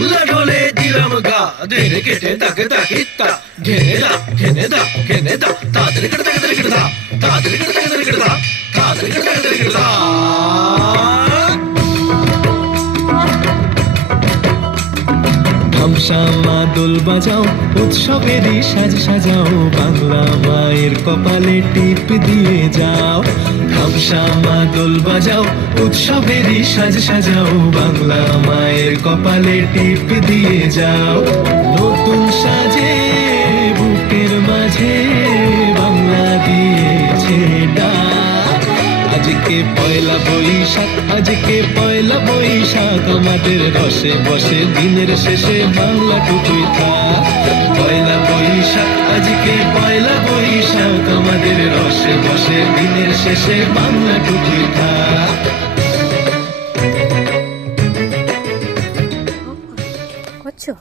বাংলা ঢোলে দিলাম গা ধেরে কেটে তাকে তাকিতা ঘেনে দা ঘেনে দা ঘেনে দা তাদের কেটে তাকে কেটে দা তাদের কেটে তাকে কেটে দা তাদের কেটে তাকে কেটে দা হামশামা দোল বাজাও উৎসবেরই সাজ সাজাও বাংলা মায়ের কপালে টিপ দিয়ে যাও হামশামা দোল বাজাও উৎসবেরই সাজ সাজাও বাংলা মায়ের কপালে টিপ দিয়ে যাও নতুন সাজে বুকের মাঝে বাংলা দিয়েছে ডাক আজকে পয়লা বৈশাখ আজকে পয়লা বৈশাখ আমাদের রসে বসে দিনের শেষে বাংলা টুকুই থাক পয়লা বৈশাখ আজকে পয়লা বৈশাখ আমাদের রসে বসে দিনের শেষে বাংলা টুকুই থাক করছো